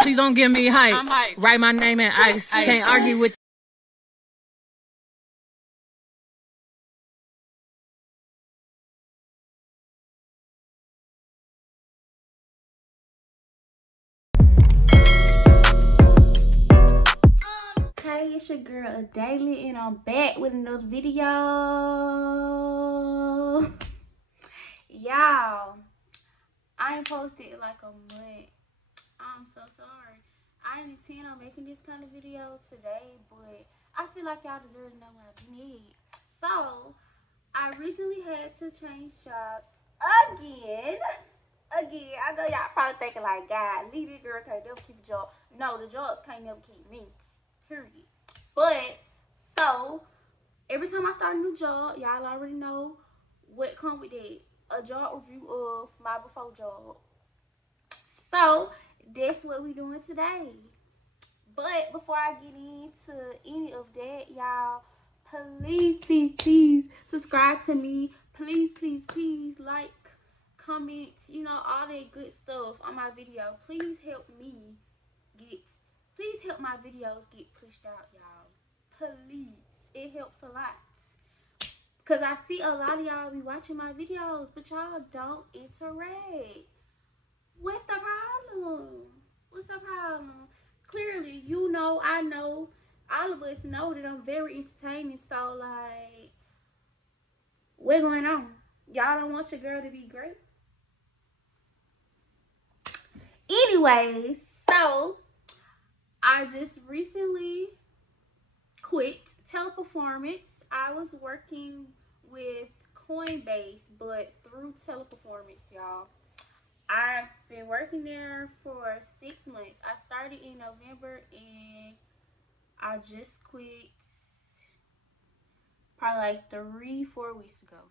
Please don't give me hype. I'm hype. Write my name in ice. Can't argue with. Hey, it's your girl Daily, and I'm back with another video. Y'all, I ain't posted in like a month. I'm so sorry. I didn't intend on making this kind of video today, but I feel like y'all deserve to know what I need. So, I recently had to change jobs again. I know y'all probably thinking like, God, leave this girl can't never keep a job. No, the jobs can't never keep me. Period. But so every time I start a new job, y'all already know what come with it. A job review of my before job. So that's what we doing today. But before I get into any of that, y'all, please subscribe to me. Please like, comment, you know, all that good stuff on my video. Please help my videos get pushed out, y'all. Please. It helps a lot. Because I see a lot of y'all be watching my videos, but y'all don't interact. What's the problem? Clearly, you know, I know, all of us know that I'm very entertaining. So, like, what's going on? Y'all don't want your girl to be great? Anyways, so I just recently quit Teleperformance. I was working with Coinbase, but through Teleperformance, y'all. I've been working there for 6 months. I started in November and I just quit probably like 3-4 weeks ago.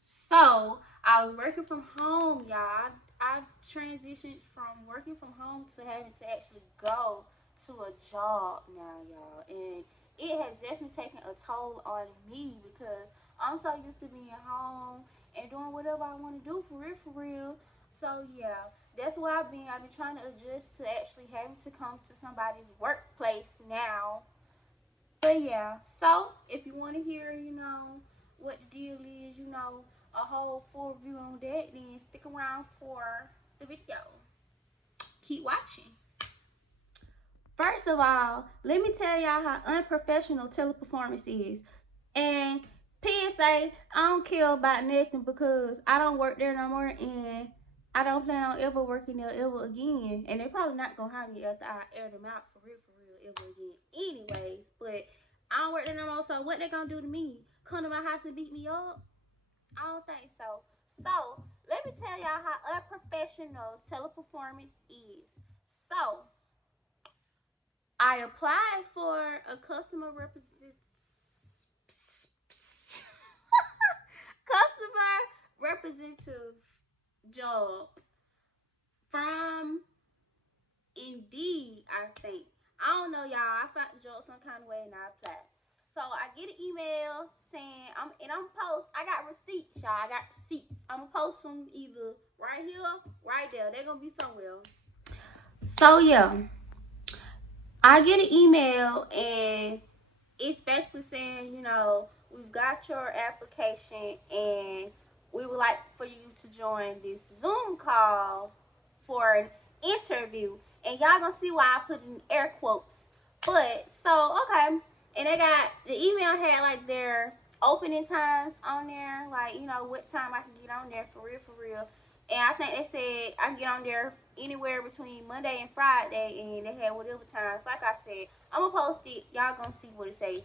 So I was working from home, y'all. I've transitioned from working from home to having to actually go to a job now, y'all. And it has definitely taken a toll on me because I'm so used to being home and doing whatever I want to do for real. So yeah, that's why I've been trying to adjust to actually having to come to somebody's workplace now. But yeah, so if you want to hear, you know, what the deal is, you know, a whole full review on that, then stick around for the video. Keep watching. First of all, let me tell y'all how unprofessional Teleperformance is. And PSA, I don't care about nothing because I don't work there no more and I don't plan on ever working there ever again. And they're probably not going to hire me after I air them out for real ever again. Anyways, but I don't work there no more, so what they going to do to me? Come to my house and beat me up? I don't think so. So, let me tell y'all how unprofessional Teleperformance is. So, I applied for a customer representative job from Indeed, I think. I don't know, y'all. I found the job some kind of way and I applied. So I get an email saying, I got receipts, y'all. I got receipts. I'm gonna post them either right here, right there. They're gonna be somewhere. So yeah, I get an email and it's basically saying, you know, we've got your application and we would like for you to join this Zoom call for an interview. And y'all gonna see why I put in air quotes. But, so, okay. And they got, the email had like their opening times on there. Like, you know, what time I can get on there for real. And I think they said I can get on there anywhere between Monday and Friday. And they had whatever times. Like I said, I'm gonna post it. Y'all gonna see what it say.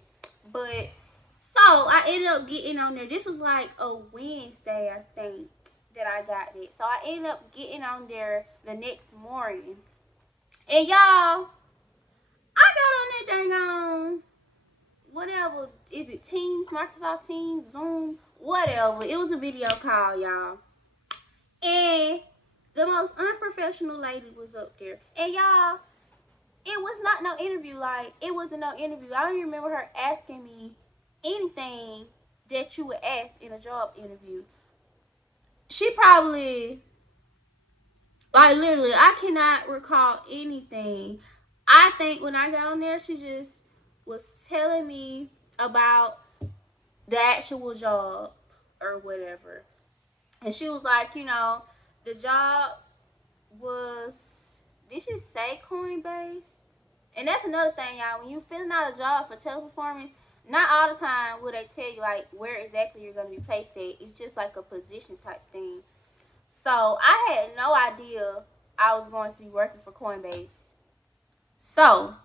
But, so, I ended up getting on there. This was like a Wednesday, I think, that I got it. So, I ended up getting on there the next morning. And y'all, I got on that dang on, whatever, is it Teams, Microsoft Teams, Zoom, whatever. It was a video call, y'all. And the most unprofessional lady was up there. And y'all, it was not no interview. Like, it wasn't no interview. I don't even remember her asking me anything that you would ask in a job interview. She probably Like, literally, I cannot recall anything. I think when I got on there, she just was telling me about the actual job or whatever. And she was like, you know, the job was, did she say Coinbase? And that's another thing, y'all. When you filling out a job for Teleperformance, not all the time will they tell you, like, where exactly you're going to be placed at. It's just like a position type thing. So, I had no idea I was going to be working for Coinbase. So,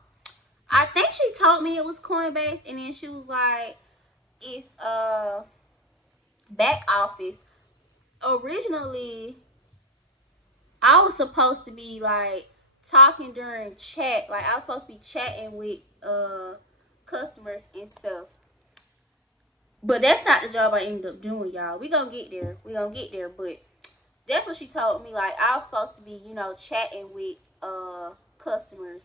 I think she told me it was Coinbase, and then she was like, it's a back office. Originally, I was supposed to be, like, talking during chat. Like, I was supposed to be chatting with customers and stuff. But that's not the job I ended up doing, y'all. We gonna get there. But that's what she told me. Like, I was supposed to be, you know, chatting with customers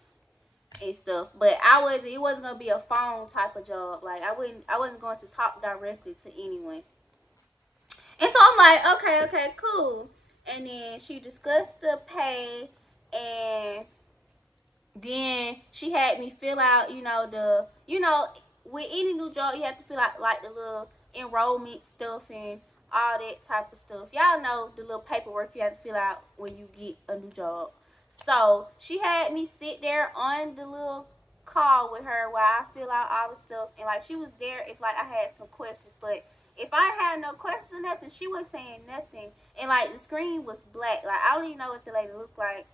and stuff. But it wasn't gonna be a phone type of job. Like, I wasn't going to talk directly to anyone. And so I'm like, okay, cool. And then she discussed the pay, and then she had me fill out, with any new job, you have to fill out, like, the little enrollment stuff and all that type of stuff. Y'all know the little paperwork you have to fill out when you get a new job. So, she had me sit there on the little call with her while I fill out all the stuff. And, like, she was there if, like, I had some questions. But if I had no questions or nothing, she wasn't saying nothing. And, like, the screen was black. Like, I don't even know what the lady looked like.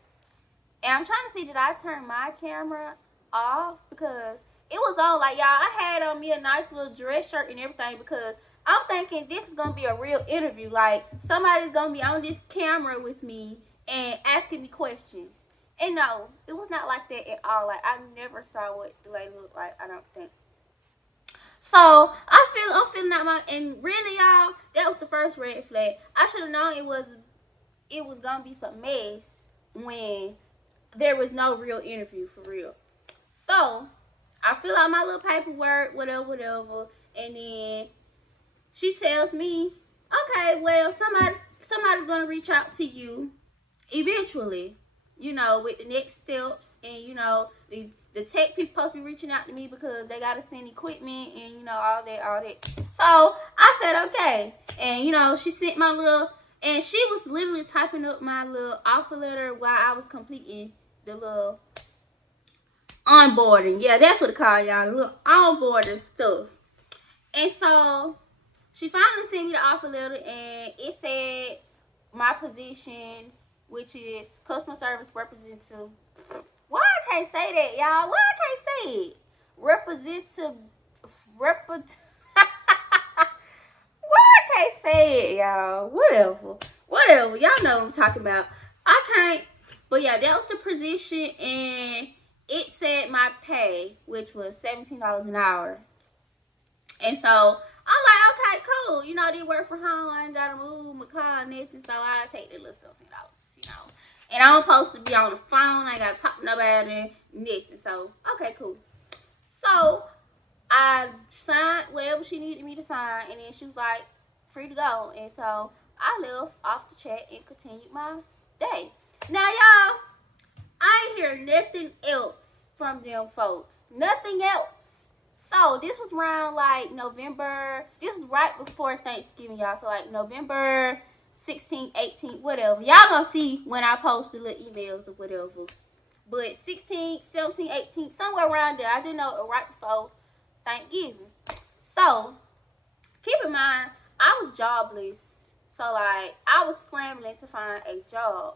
And I'm trying to see, did I turn my camera off? Because it was on. Like, y'all, I had on me a nice little dress shirt and everything because I'm thinking this is going to be a real interview. Like, somebody's going to be on this camera with me and asking me questions. And no, it was not like that at all. Like, I never saw what the lady looked like, I don't think. So, I'm feeling out my, and really, y'all, that was the first red flag. I should have known it was going to be some mess when there was no real interview for real. So, I fill out my little paperwork, whatever, and then she tells me, okay, well, somebody's going to reach out to you eventually, with the next steps, and, the tech people supposed to be reaching out to me because they got to send equipment and, all that. So, I said, okay. And, she sent my little, and she was literally typing up my little offer letter while I was completing the little onboarding. Yeah, that's what it called, y'all. The little onboarding stuff. And so, she finally sent me the offer letter, and it said my position, which is customer service representative. Why I can't say that, y'all? Why I can't say it? Representative. Why I can't say it, y'all? Whatever. Y'all know what I'm talking about. I can't. But yeah, that was the position, and it said my pay, which was $17 an hour. And so, I'm like, okay, cool. I did work from home. I ain't got to move my car or nothing, so I take that little $17, And I'm supposed to be on the phone. I ain't got to talk to nobody, nothing. So, okay, cool. So, I signed whatever she needed me to sign, and then she was like, free to go. And so, I left off the chat and continued my day. Now, y'all, I ain't hear nothing else from them folks. Nothing else. So, this was around, like, November. This was right before Thanksgiving, y'all. So, like, November 16th, 18th, whatever. Y'all gonna see when I post the little emails or whatever. But 16th, 17th, 18th, somewhere around there. I didn't know right before Thanksgiving. So, keep in mind, I was jobless. So, like, I was scrambling to find a job.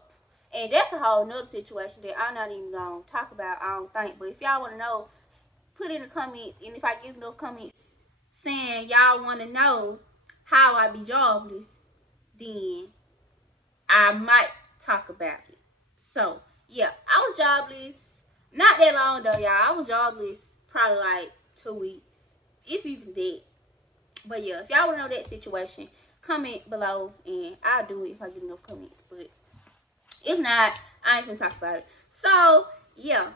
And that's a whole nother situation that I'm not even going to talk about, I don't think. But if y'all want to know, put in the comments. And if I give no comments saying y'all want to know how I be jobless, then I might talk about it. So, yeah, I was jobless. Not that long, though, y'all. I was jobless probably like 2 weeks, if even that. But, yeah, if y'all want to know that situation, comment below, and I'll do it if I get enough comments. But if not, I ain't gonna talk about it. So, yeah,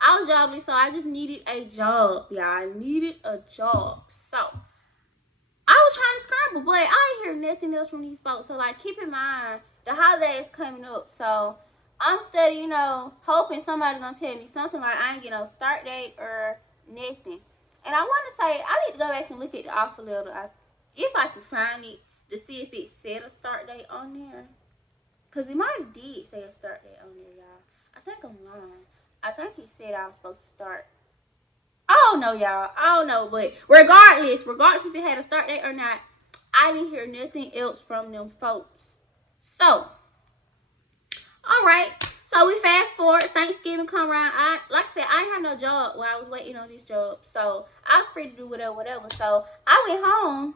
I was jobless, so I just needed a job, y'all. I needed a job. So, I was trying to scramble, but I ain't hear nothing else from these folks. So, like, keep in mind, the holiday is coming up. So, I'm steady, you know, hoping somebody gonna tell me something like I ain't get no start date or nothing. And I want to say I need to go back and look at the offer letter if I can find it to see if it said a start date on there. Cause it might have did say a start date on there, y'all. I think I'm lying. I think it said I was supposed to start. I don't know, y'all. I don't know, but regardless if it had a start date or not, I didn't hear nothing else from them folks. So, all right. So we fast forward. Thanksgiving come around. Like I said, I didn't have no job while I was waiting on this job, so I was free to do whatever. So I went home.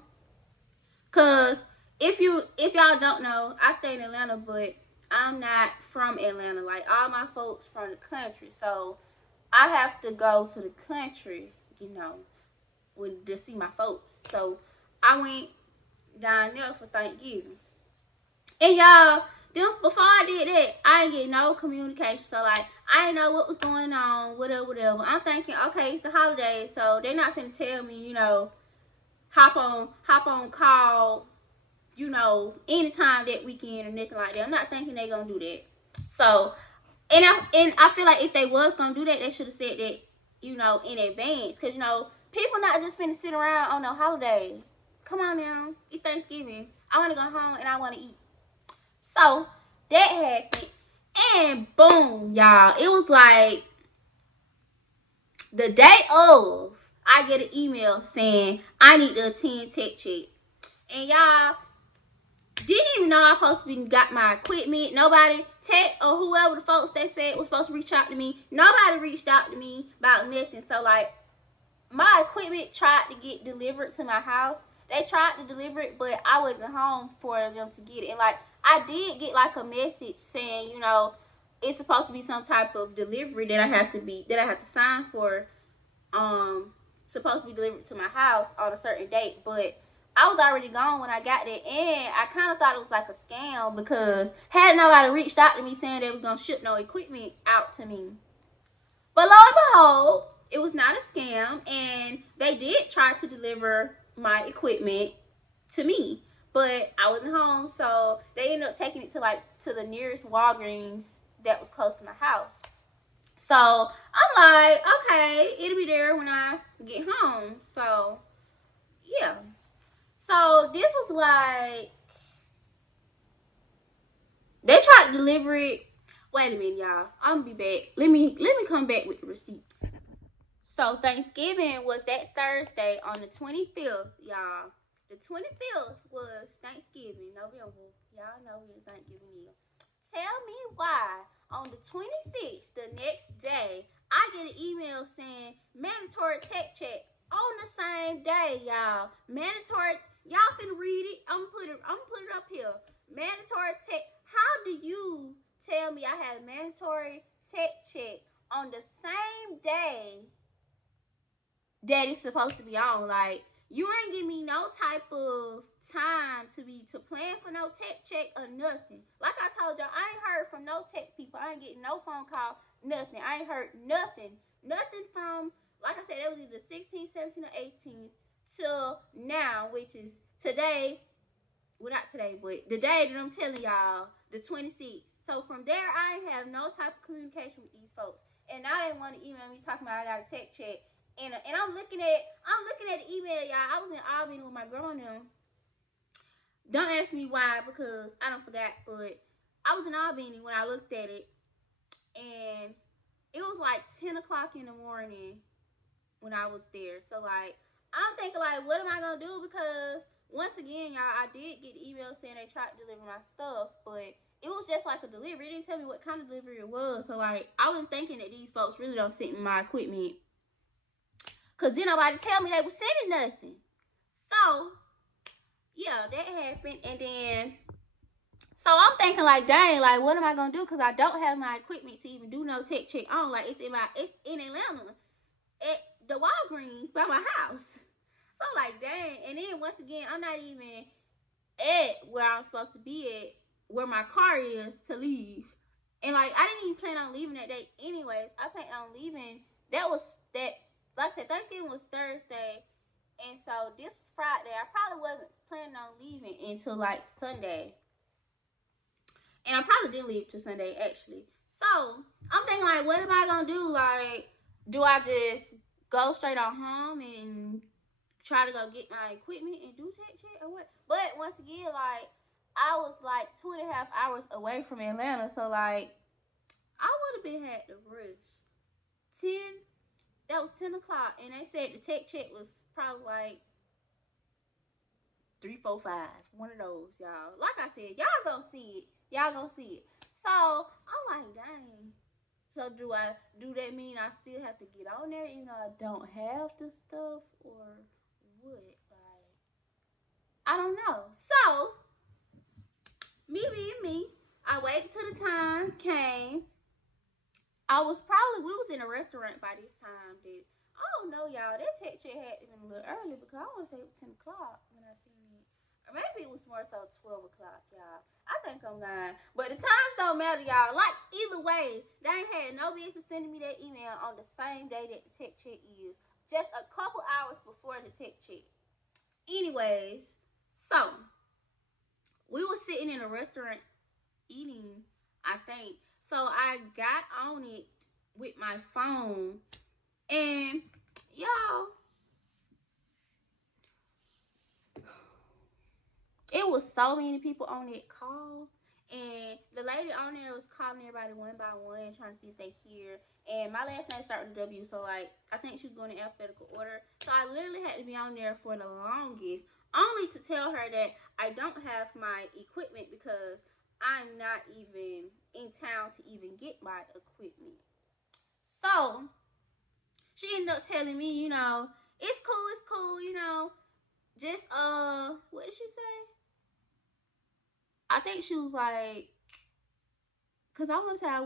Cause if y'all don't know, I stay in Atlanta, but I'm not from Atlanta. Like all my folks from the country, so I have to go to the country, you know, to see my folks. So I went down there for Thanksgiving, and y'all, before I did that, I didn't get no communication. So like I didn't know what was going on, whatever. I'm thinking, okay, it's the holidays, so they're not finna tell me, you know, hop on call, you know, anytime that weekend or nothing like that. I'm not thinking they gonna do that. So, and I feel like if they was gonna do that, they should have said that, you know, in advance. Cause you know, people not just finna sit around on no holiday. Come on now, it's Thanksgiving. I wanna go home and I wanna eat. So that happened, and boom, y'all, it was like the day of, I get an email saying I need to attend tech check. And y'all, didn't even know I supposed to be got my equipment. Nobody, tech or whoever the folks they said was supposed to reach out to me, nobody reached out to me about nothing. So like, my equipment tried to get delivered to my house. They tried to deliver it, but I wasn't home for them to get it. And like, I did get like a message saying, you know, it's supposed to be some type of delivery that I have to sign for, supposed to be delivered to my house on a certain date. But I was already gone when I got there, and I kind of thought it was like a scam because had nobody reached out to me saying they was gonna ship no equipment out to me. But lo and behold, it was not a scam, and they did try to deliver my equipment to me, but I wasn't home, so they ended up taking it to the nearest Walgreens that was close to my house. So I'm like, okay, it'll be there when I get home. So yeah. So this was like, they tried to deliver it. Wait a minute, y'all. I'm gonna be back. Let me come back with the receipts. So Thanksgiving was that Thursday on the 25th, y'all. The 25th was Thanksgiving, November. Y'all know when Thanksgiving is. Tell me why on the 26th, the next day, I get an email saying mandatory tech check on the same day, y'all. Mandatory, y'all can read it. I'm gonna put it up here. Mandatory tech. How do you tell me I had a mandatory tech check on the same day that it's supposed to be on? Like, you ain't give me no type of time to plan for no tech check or nothing. Like I told y'all, I ain't heard from no tech people. I ain't getting no phone call, nothing. I ain't heard nothing. Nothing from, like I said, it was either 16, 17, or 18 till now, which is today. Well, not today, but the day that I'm telling y'all, the 26th. So from there, I ain't have no type of communication with these folks. And now they want to email me talking about I got a tech check. And I'm looking at the email, y'all. I was in Albany with my girl and them. Don't ask me why, because I don't forget, but I was in Albany when I looked at it, and it was like 10 o'clock in the morning when I was there. So like, I'm thinking like, what am I gonna do? Because once again, y'all, I did get emails saying they tried to deliver my stuff, but it was just like a delivery. It didn't tell me what kind of delivery it was. So like, I was thinking that these folks really don't send me my equipment, because then nobody tell me they was sending nothing. So yeah, that happened. And then, so I'm thinking like, dang, like, what am I gonna do? Because I don't have my equipment to even do no tech check on. Like, it's in Atlanta at the Walgreens by my house. So I'm like, dang. And then once again, I'm not even at where I'm supposed to be at, where my car is to leave. And like, I didn't even plan on leaving that day anyways. I planned on leaving. Like I said, Thanksgiving was Thursday, and so this was Friday. I probably wasn't planning on leaving until like Sunday. And I probably did leave to Sunday, actually. So, I'm thinking, like, what am I going to do? Like, do I just go straight on home and try to go get my equipment and do tech check or what? But, once again, like, I was, like, 2.5 hours away from Atlanta. So, like, I would have had to rush. That was 10 o'clock. And they said the tech check was probably, like, 3, 4, 5. One of those, y'all. Like I said, y'all gonna see it. Y'all gonna see it. So, I'm like, dang. So, do that mean I still have to get on there even though I don't have the stuff? Or what? Like, I don't know. So, me being me, I waited till the time came. We was in a restaurant by this time. I don't know, y'all. That tech check had to be a little early because I want to say it was 10 o'clock when I seen it. Or maybe it was more so 12 o'clock, y'all. I think I'm lying. But the times don't matter, y'all. Like, either way, they ain't had no business sending me that email on the same day that the tech check is. Just a couple hours before the tech check. Anyways, so, we were sitting in a restaurant eating, I think. So, I got on it with my phone. And, y'all, it was so many people on that call, and the lady on there was calling everybody one by one, trying to see if they hear. And my last name started with a W, so like I think she was going in alphabetical order. So I literally had to be on there for the longest, only to tell her that I don't have my equipment because I'm not even in town to even get my equipment. So she ended up telling me, you know, it's cool, you know, just what did she say? I think she was like, because I want to say I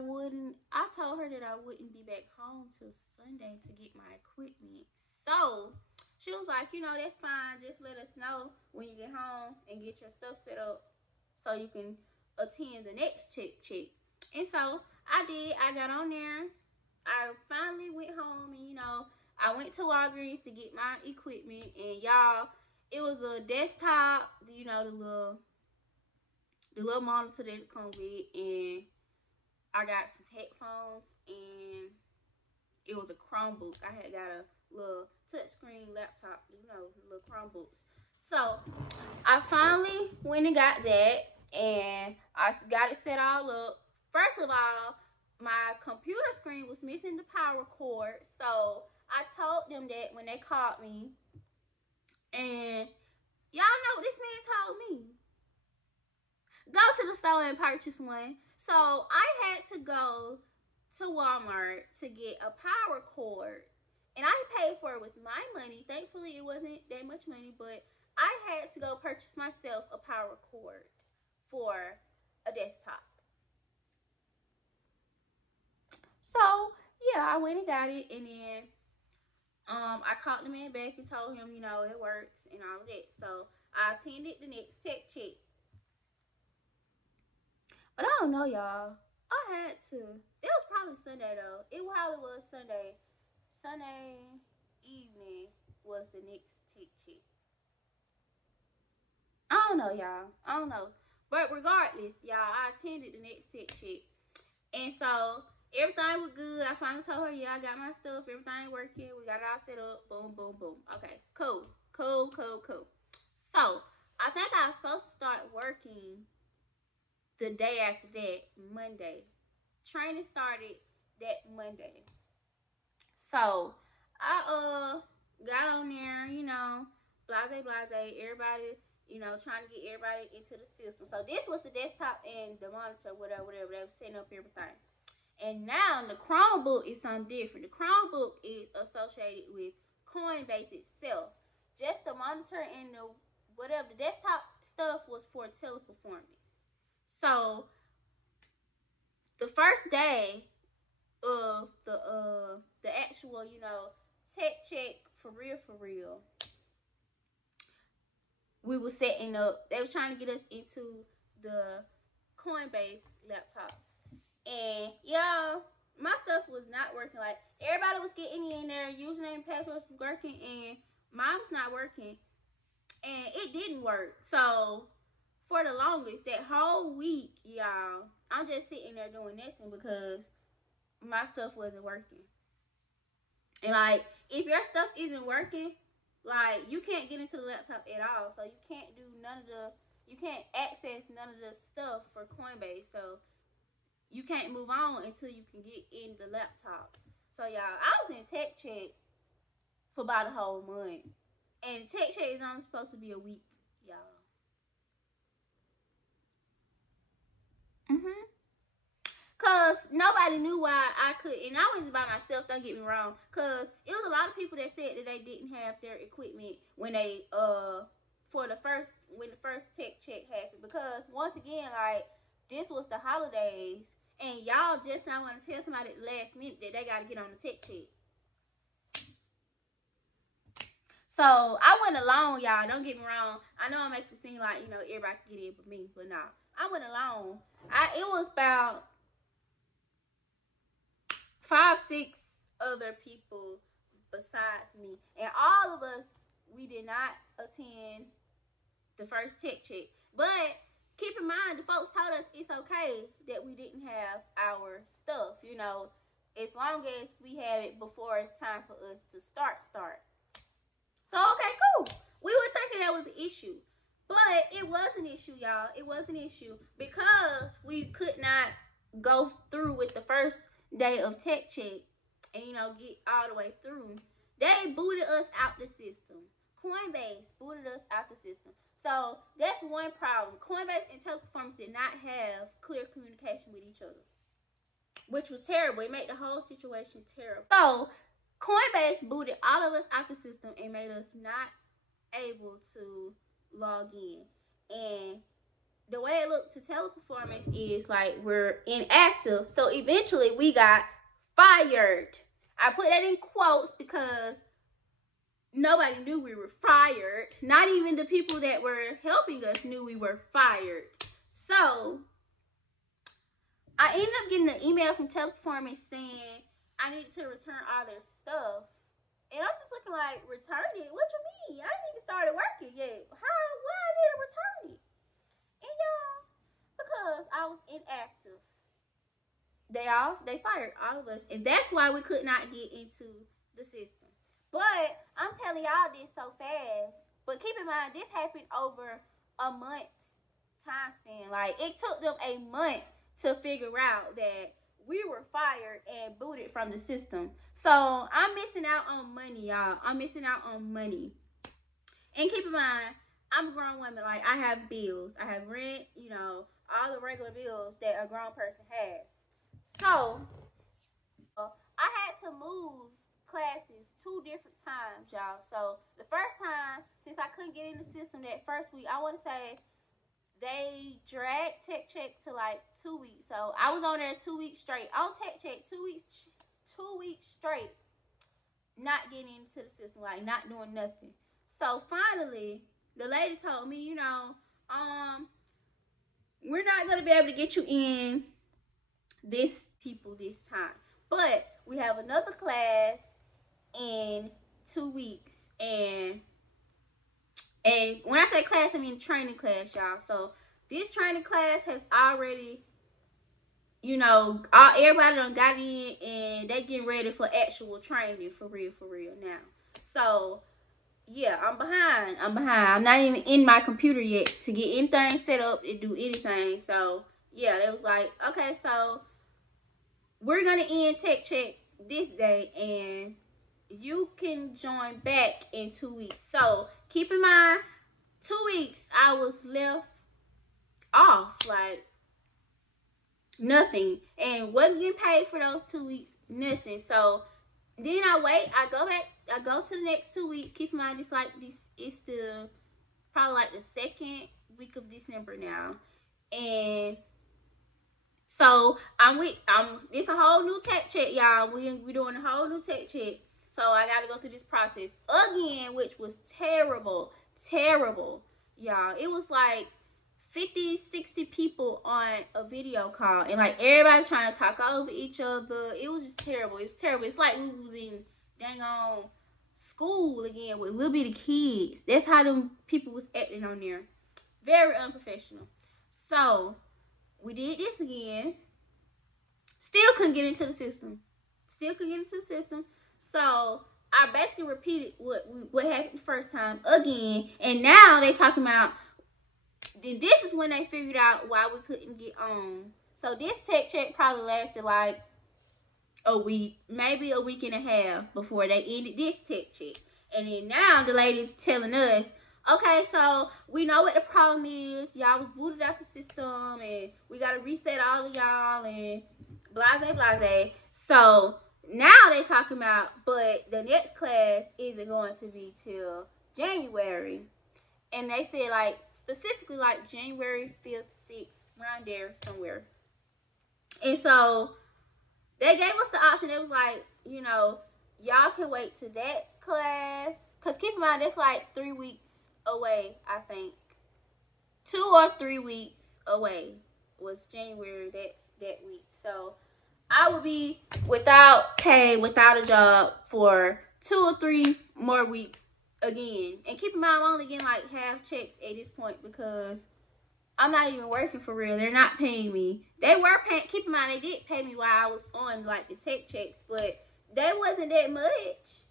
told her that I wouldn't be back home till Sunday to get my equipment. So, she was like, you know, that's fine. Just let us know when you get home and get your stuff set up so you can attend the next check. And so, I did. I got on there. I finally went home and, you know, I went to Walgreens to get my equipment. And, y'all, it was a desktop, you know, the little monitor that it comes with, and I got some headphones, and it was a Chromebook. I had got a little touchscreen laptop, you know, little Chromebooks. So I finally went and got that, and I got it set all up. First of all, my computer screen was missing the power cord, so I told them that when they called me, and y'all know what this man told me. Go to the store and purchase one. So I had to go to Walmart to get a power cord. And I paid for it with my money. Thankfully, it wasn't that much money. But I had to go purchase myself a power cord for a desktop. So, yeah, I went and got it. And then I called the man back and told him, you know, it works and all of that. So I attended the next tech check. But I don't know, y'all. I had to. It was probably Sunday, though. It probably was Sunday. Sunday evening was the next tech check. I don't know, y'all. I don't know. But regardless, y'all, I attended the next tech check. And so, everything was good. I finally told her, yeah, I got my stuff. Everything working. We got it all set up. Boom, boom, boom. Okay, cool. So, I think I was supposed to start working the day after that, Monday. Training started that Monday. So, I got on there, you know, blase, everybody, you know, trying to get everybody into the system. So, this was the desktop and the monitor, whatever, they were setting up everything. And now, the Chromebook is something different. The Chromebook is associated with Coinbase itself. Just the monitor and the desktop stuff was for Teleperformance. So, the first day of the actual, you know, tech check for real, we were setting up. They was trying to get us into the Coinbase laptops. And, y'all, my stuff was not working. Like, everybody was getting in there, username and passwords was working, and mine was not working. And it didn't work. So, for the longest, that whole week, y'all, I'm just sitting there doing nothing because my stuff wasn't working. And like, if your stuff isn't working, like, you can't get into the laptop at all. So you can't do you can't access none of the stuff for Coinbase. So you can't move on until you can get in the laptop. So y'all, I was in tech check for about a whole month. And tech check is only supposed to be a week, y'all. Cause nobody knew why I could, and I was by myself, don't get me wrong. Cause it was a lot of people that said that they didn't have their equipment when they when the first tech check happened. Because once again, like, this was the holidays, and y'all just now want to tell somebody at the last minute that they gotta get on the tech check. So I went along, y'all. Don't get me wrong. I know I make it seem like, you know, everybody can get in but me, but nah. I went along. It was about 5-6 other people besides me, and all of us, we did not attend the first tech check. But keep in mind, the folks told us it's okay that we didn't have our stuff, you know, as long as we have it before it's time for us to start. So okay, cool. We were thinking that was an issue, but it was an issue, y'all. It was an issue because we could not go through with the first day of tech check and, you know, get all the way through. They booted us out the system. Coinbase booted us out the system. So that's one problem. Coinbase and Teleperformance did not have clear communication with each other, which was terrible. It made the whole situation terrible. So Coinbase booted all of us out the system and made us not able to log in. And the way it looked to Teleperformance is like we're inactive. So eventually we got fired. I put that in quotes because nobody knew we were fired. Not even the people that were helping us knew we were fired. So I ended up getting an email from Teleperformance saying I needed to return all their stuff. And I'm just looking like, return it? What you mean? I ain't even started working yet. Why I need to return it? And y'all, because I was inactive, they fired all of us, and that's why we could not get into the system. But I'm telling y'all this so fast. But keep in mind, this happened over a month's time span. Like, it took them a month to figure out that we were fired and booted from the system. So I'm missing out on money, y'all. I'm missing out on money. And keep in mind, I'm a grown woman. Like, I have bills. I have rent, you know, all the regular bills that a grown person has. So I had to move classes 2 different times, y'all. So the first time, since I couldn't get in the system that first week, I want to say they dragged tech check to like 2 weeks. So I was on there 2 weeks straight on tech check, 2 weeks straight, not getting into the system, like not doing nothing. So finally, the lady told me, you know, we're not gonna be able to get you in this time, but we have another class in 2 weeks, and when I say class, I mean training class, y'all. So this training class has already, you know, everybody done got in, and they getting ready for actual training for real now. So yeah, I'm behind. I'm not even in my computer yet to get anything set up and do anything. So yeah, it was like, okay, so we're gonna end tech check this day, and you can join back in 2 weeks. So keep in mind, 2 weeks I was left off, like nothing, and wasn't getting paid for those 2 weeks, nothing. So then I wait, I go to the next 2 weeks. Keep in mind, it's probably like the 2nd week of December now, and so it's a whole new tech check, y'all. We doing a whole new tech check. So I got to go through this process again, which was terrible, y'all. It was like 50, 60 people on a video call, and like everybody trying to talk over each other. It was just terrible. It's terrible. It's like we was in dang on school again with little bitty kids. That's how them people was acting on there. Very unprofessional. So we did this again. Still couldn't get into the system. So I basically repeated what happened the first time again, and now they talking about. Then this is when they figured out why we couldn't get on. So this tech check probably lasted like a week, maybe a week and a half before they ended this tech check. And then now the lady telling us, okay, so we know what the problem is. Y'all was booted out the system, and we gotta reset all of y'all, and blase. So now they talking about, but the next class isn't going to be till January. And they said like specifically like January 5th, 6th, around there somewhere. And so they gave us the option. It was like, you know, y'all can wait to that class. Because keep in mind, that's like 3 weeks away, I think. 2 or 3 weeks away was January that week. So I would be without pay, without a job for 2 or 3 more weeks again. And keep in mind, I'm only getting like half checks at this point because I'm not even working for real. They're not paying me. They were paying. Keep in mind, they did pay me while I was on like the tech checks, but they wasn't that much.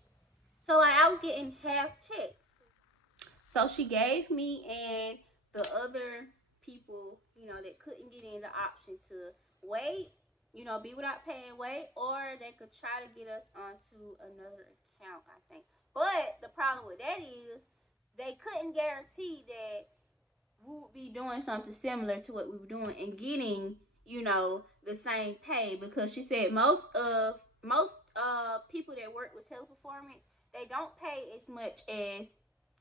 So like I was getting half checks. So she gave me and the other people, you know, that couldn't get in the option to wait, you know, be without paying, wait, or they could try to get us onto another account, I think. But the problem with that is they couldn't guarantee that we would be doing something similar to what we were doing and getting, you know, the same pay, because she said most people that work with Teleperformance, they don't pay as much as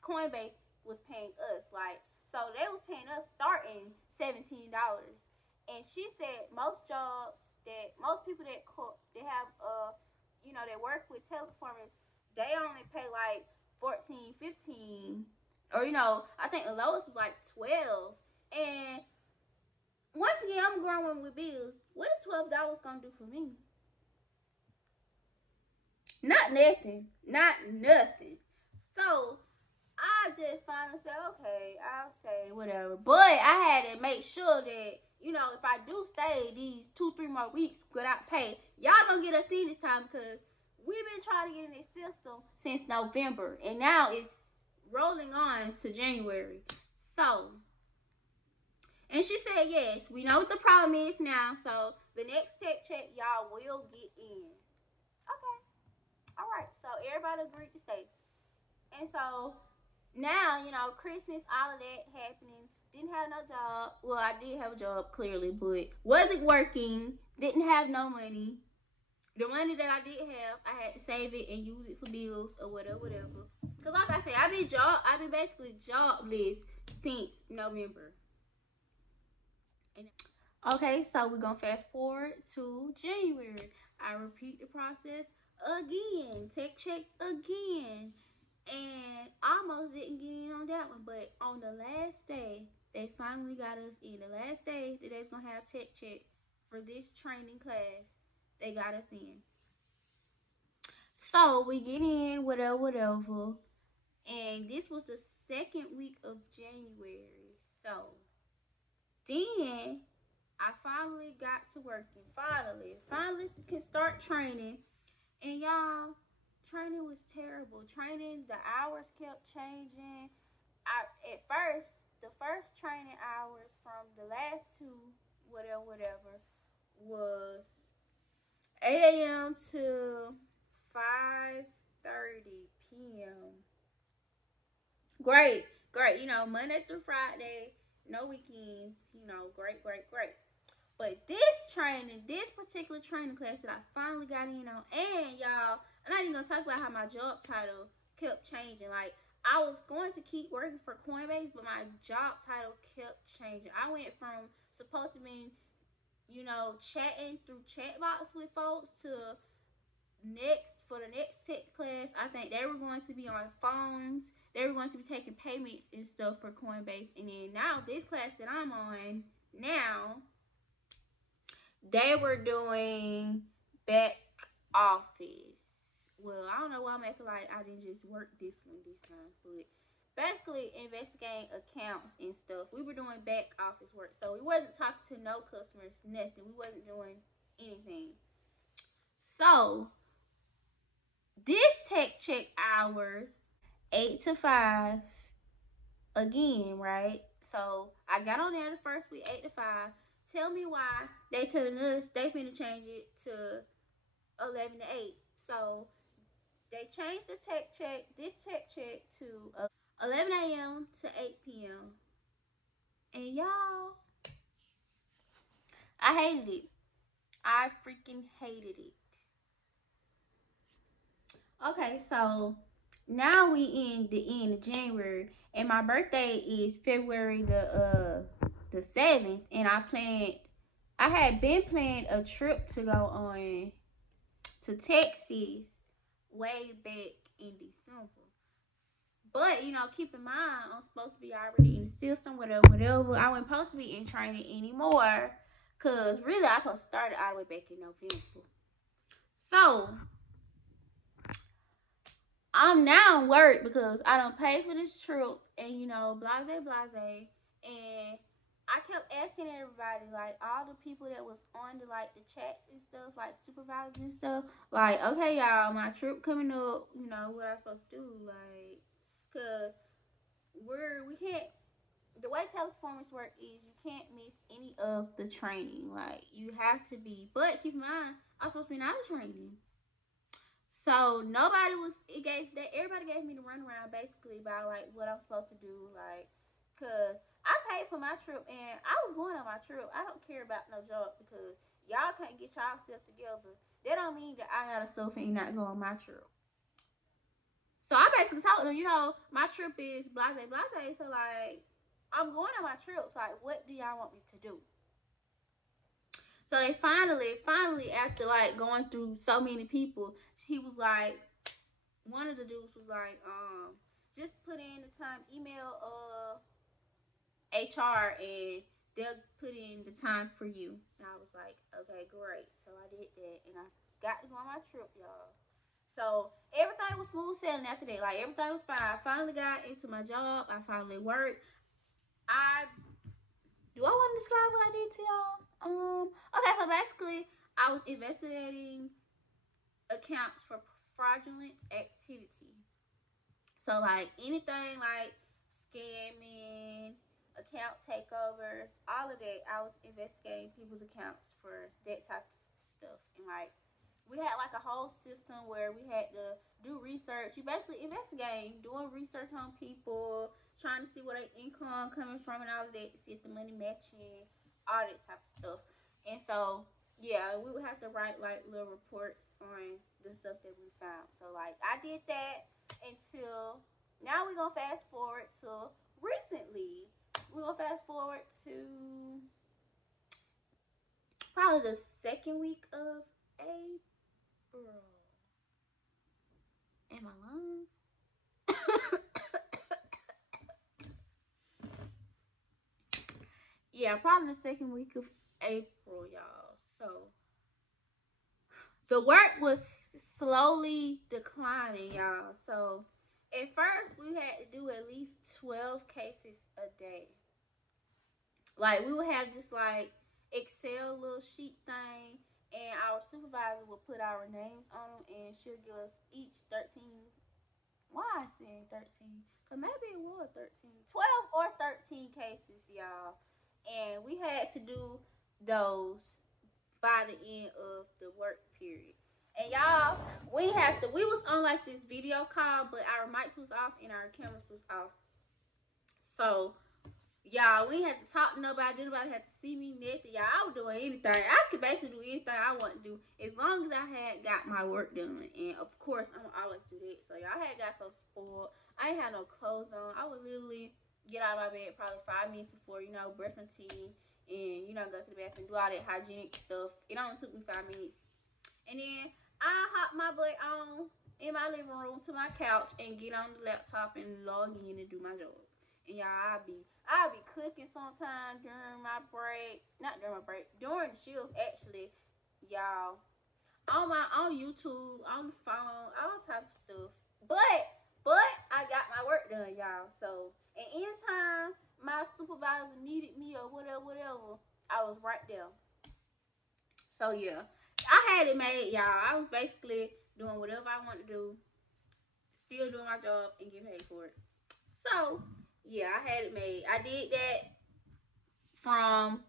Coinbase was paying us. Like, so they was paying us starting $17, and she said most jobs that most people that have you know, that work with Teleperformance, they only pay like 14, 15. Or, you know, I think the lowest was like 12. And once again, I'm growing with bills. What is $12 gonna do for me? Not nothing. So I just finally said, okay, I'll stay, whatever. But I had to make sure that, you know, if I do stay these 2-3 more weeks without pay, y'all gonna get us in this time, because we've been trying to get in this system since November, and now it's rolling on to January. So, and she said, yes, we know what the problem is now, so the next tech check, y'all will get in. Okay. All right. So everybody agreed to stay. And so now, you know, Christmas, all of that happening. Didn't have no job. Well, I did have a job, clearly, but wasn't working. Didn't have no money. The money that I did have, I had to save it and use it for bills or whatever. Because like I said, I've been basically jobless since November. Okay, so we're going to fast forward to January. I repeat the process again. Tech check again. And almost didn't get in on that one. But on the last day, they finally got us in. The last day that they was going to have tech check for this training class, they got us in. So we get in, whatever. And this was the 2nd week of January. So then I finally got to working. Finally can start training. And y'all, training was terrible. The hours kept changing. The first training hours from the last 2, whatever, was 8 a.m. to 5:30 p.m. Great. You know, Monday through Friday, no weekends. You know, great. But this particular training class that I finally got in on, and y'all, I'm not even gonna talk about how my job title kept changing. Like, I was going to keep working for Coinbase, but my job title kept changing. I went from supposed to be, you know, chatting through chat box with folks to for the next tech class, I think they were going to be on phones. They were going to be taking payments and stuff for Coinbase. And then now this class that I'm on now, they were doing back office. Well, I don't know why I'm acting like I didn't just work this one this time, but basically investigating accounts and stuff. We were doing back office work, so we wasn't talking to no customers, nothing. We wasn't doing anything. So this tech check hours, 8 to 5 again, right? So I got on there the first week, 8 to 5. Tell me why they telling us they finna change it to 11 to 8. So they changed the this tech check to 11 a.m. to 8 p.m. And y'all, I hated it. I freaking hated it. Okay, so now we in the end of January, and my birthday is February the 7th, and I had been planning a trip to go on to Texas way back in December. But, keep in mind, I'm supposed to be already in the system, whatever. I wasn't supposed to be in training anymore. Because, really, I supposed to start it all the way back in November. So, I'm now worried because I don't pay for this trip. And, blase. And I kept asking everybody, like, all the people that was on the, like, the chats and stuff, like, supervisors and stuff. Like, okay, y'all, my trip coming up, what I supposed to do, like, because we can't, the way Teleperformance work is you can't miss any of the training. Like, you have to be, but keep in mind, I'm supposed to be out of training. So everybody gave me the runaround basically about like what I'm supposed to do, like, cause I paid for my trip and I was going on my trip. I don't care about no job because y'all can't get y'all stuff together. That don't mean that I gotta suffer and not go on my trip. So I basically told them, my trip is blase. So like, I'm going on my trip. So like, what do y'all want me to do? So they finally, after like going through so many people, he was like, one of the dudes was like, just put in the time, email HR and they'll put in the time for you. And I was like, okay, great. So I did that and I got to go on my trip, y'all. So everything was smooth sailing after that. Like, everything was fine. I finally got into my job. I finally worked. Do I want to describe what I did to y'all? Okay, so basically, I was investigating accounts for fraudulent activity. So, like, anything like scamming, account takeovers, all of that, I was investigating people's accounts for that type of stuff. And, like, we had, like, a whole system where we had to do research. You basically investigating, doing research on people, trying to see where their income coming from and all of that, to see if the money matching, all that type of stuff. And so, yeah, we would have to write, like, little reports on the stuff that we found. So, like, I did that until, now we're going to fast forward to recently. We're going to fast forward to probably the second week of April. Am I lying? Yeah, probably the second week of April, y'all. So the work was slowly declining, y'all. So at first we had to do at least 12 cases a day. Like, we would have this like Excel little sheet thing, and our supervisor would put our names on them, and she'll give us each 13. Why I saying 13? Because maybe it was 13. 12 or 13 cases, y'all. And we had to do those by the end of the work period. And y'all, we was on like this video call, but our mics was off and our cameras was off. So, y'all, we had to talk to nobody. Nobody had to see me, nothing. Y'all, I was doing anything. I could basically do anything I want to do as long as I had got my work done. And of course, I'm gonna always do that. So y'all had got so spoiled. I ain't had no clothes on. I would literally get out of my bed probably 5 minutes before, brush my teeth and, go to the bathroom, do all that hygienic stuff. It only took me 5 minutes. And then I hop my butt on in my living room to my couch and get on the laptop and log in and do my job. And y'all, I'll be cooking sometime during my break. Not during my break. During the shift, actually. Y'all. On YouTube, on the phone, all type of stuff. But I got my work done, y'all. So or whatever. I was right there. So yeah, I had it made, y'all. I was basically doing whatever I wanted to do, still doing my job and getting paid for it. So yeah, I had it made. I did that from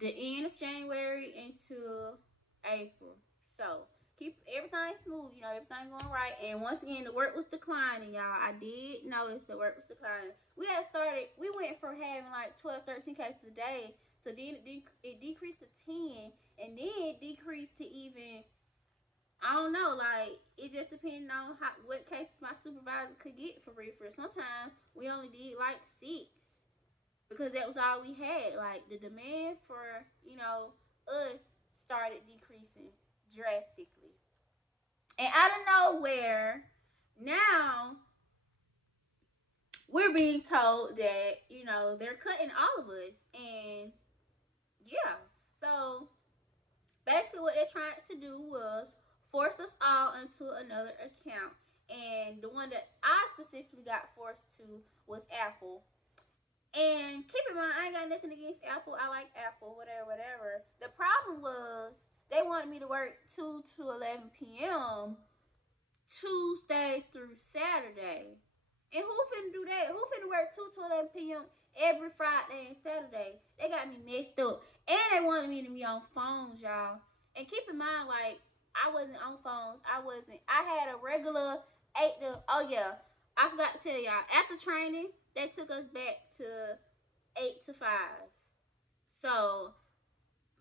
the end of January into April. So keep everything smooth, you know, everything going right. And once again, the work was declining, y'all. I did notice the work was declining. We went from having like 12, 13 cases a day, so then it decreased to 10, and then it decreased to even, I don't know, like, it just depended on what cases my supervisor could get for reefer. Sometimes we only did like 6, because that was all we had. Like, the demand for, you know, us started decreasing drastically. And out of nowhere, now we're being told that, you know, they're cutting all of us. And yeah, so basically what they're trying to do was force us all into another account. And the one that I specifically got forced to was Apple. And keep in mind, I ain't got nothing against Apple. I like Apple, whatever. The problem was they wanted me to work 2 to 11 p.m. Tuesday through Saturday. And who finna do that? Who finna work 2 to 11 p.m. every Friday and Saturday? They got me messed up. And they wanted me to be on phones, y'all. And keep in mind, like, I wasn't on phones. I had a regular 8 to, oh yeah, I forgot to tell y'all, after training, they took us back to 8 to 5. So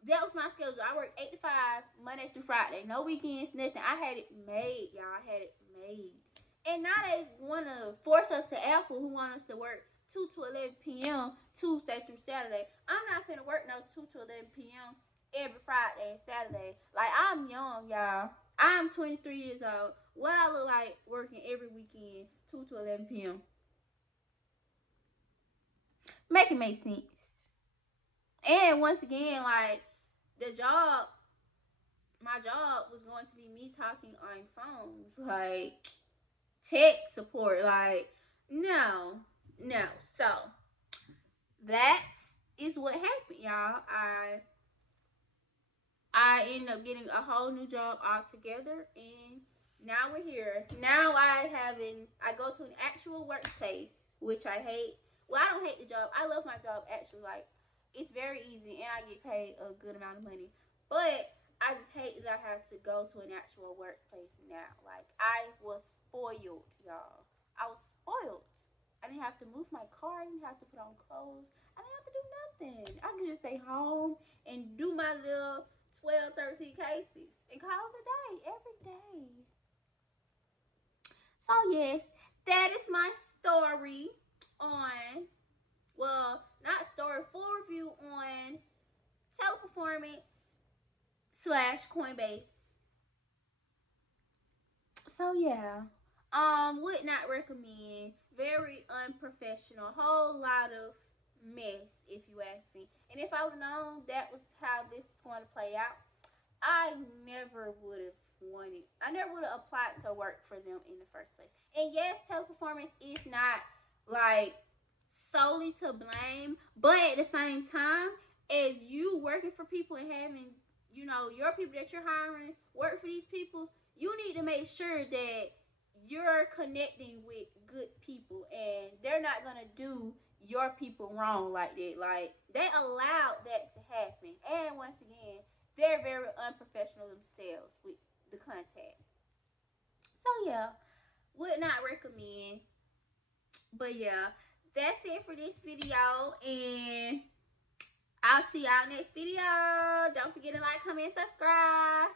that was my schedule. I worked 8 to 5, Monday through Friday. No weekends, nothing. I had it made, y'all. I had it made. And now they want to force us to Apple, who want us to work 2 to 11 p.m. Tuesday through Saturday. I'm not finna work no 2 to 11 p.m. every Friday and Saturday. Like, I'm young, y'all. I'm 23 years old. What I look like working every weekend, 2 to 11 p.m. Make it make sense. And once again, like, my job was going to be me talking on phones, like tech support. Like, no. So that is what happened, y'all. I ended up getting a whole new job altogether, and now we're here. Now I go to an actual workplace, which I hate. Well, I don't hate the job. I love my job, actually. Like, it's very easy, and I get paid a good amount of money. But I just hate that I have to go to an actual workplace now. Like, I was spoiled, y'all. I was spoiled. I didn't have to move my car. I didn't have to put on clothes. I didn't have to do nothing. I could just stay home and do my little 12, 13 cases and call it a day every day. So, yes, that is my story on, well, not story, full review on Teleperformance / Coinbase. So yeah, would not recommend. Very unprofessional. Whole lot of mess, if you ask me. And if I would have known that was how this was going to play out, I never would have wanted. I never would have applied to work for them in the first place. And yes, Teleperformance is not like solely to blame, but at the same time, as you working for people and having, you know, your people that you're hiring work for these people, you need to make sure that you're connecting with good people and they're not gonna do your people wrong like that. Like, they allowed that to happen. And once again, they're very unprofessional themselves with the contact. So yeah, would not recommend. But yeah, that's it for this video, and I'll see y'all next video. Don't forget to like, comment, subscribe.